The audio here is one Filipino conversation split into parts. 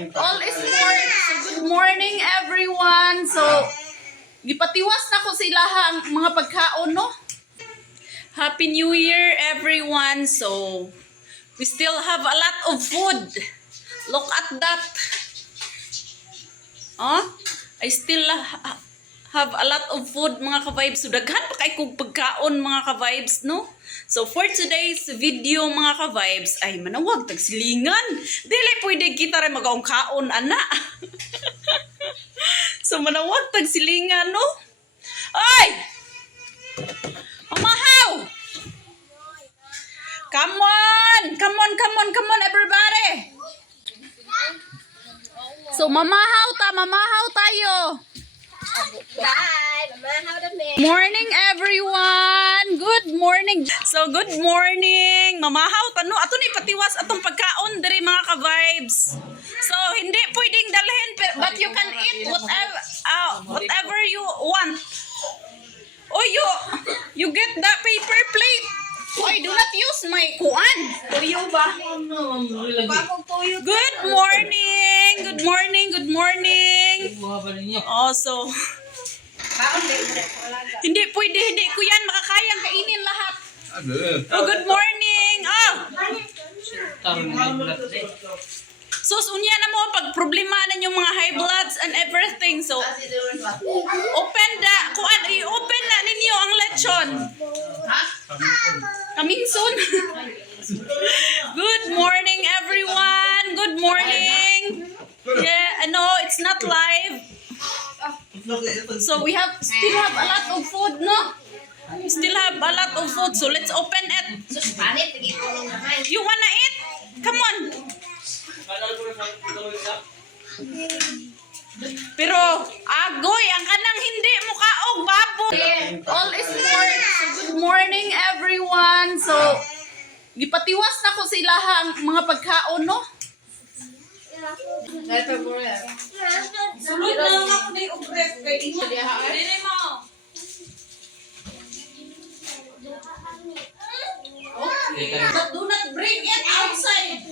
All is sports. So, good morning everyone. So, gipatiwas na ko sila ang mga pagkaon, no? Happy New Year everyone. So, we still have a lot of food. Look at that. Oh, I still have a lot of food mga ka-vibes. So, daghan pa kay kong pagkaon mga ka-vibes, no? So, for today's video mga ka-vibes, ay manawag, tagsilingan. Dili pwede kita rin mag-aong kaon, ana. So, manawag, tagsilingan, no? Ay! Mamahaw! Come on! Come on, come on, come on, everybody! So, mamahaw tayo. Bye! Mamahaw dami. Morning, everyone! Good morning! So, good morning! Mamahaw, tano. Ato ni patiwas atong pagkaon diri mga ka-vibes. So, hindi pwedeng dalhin, but you can eat whatever you want. Oh, you get the paper plate. Oy, do not use my kuan. Tuyo ba? Good morning! Good morning! Good morning! Oh, so... hindi ko yan makakayang kainin lahat. Oh, good morning! Oh! So, unya na mo, pag problema na yung mga high bloods and everything. So, i-open na ninyo ang lechon. Coming soon. Good morning, everyone. Good morning. Yeah, no, it's not live. So, we still have a lot of food, no? We still have a lot of food. So, let's open it. You wanna eat? Come on. Pero agoy ang kanang hindi mo kaog baboy. All is sports. So, good morning everyone. So gipatiwas na ko sila ang mga pagkaon, no? Sulod na ako ni ubres kay inyo. Dili mo. But do not bring it outside.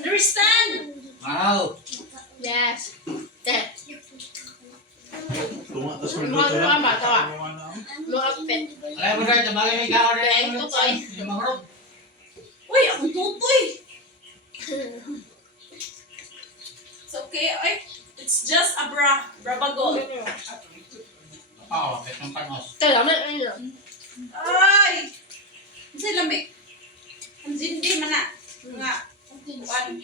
Understand? Wow. Yes. Uy, ang tutoy. It's okay. Ay, it's just a brabago. Oh, itong panos. Ay! Kasi lamig. Ang zindi man na. Nga. Kuan.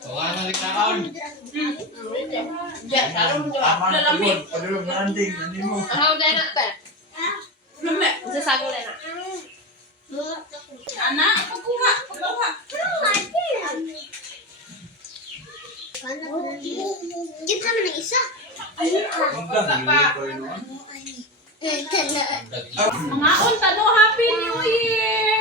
Tuwa na likaon. Lamig. Anak, pagkuha. Kita mo na isa. Mga unta no, Happy New Year!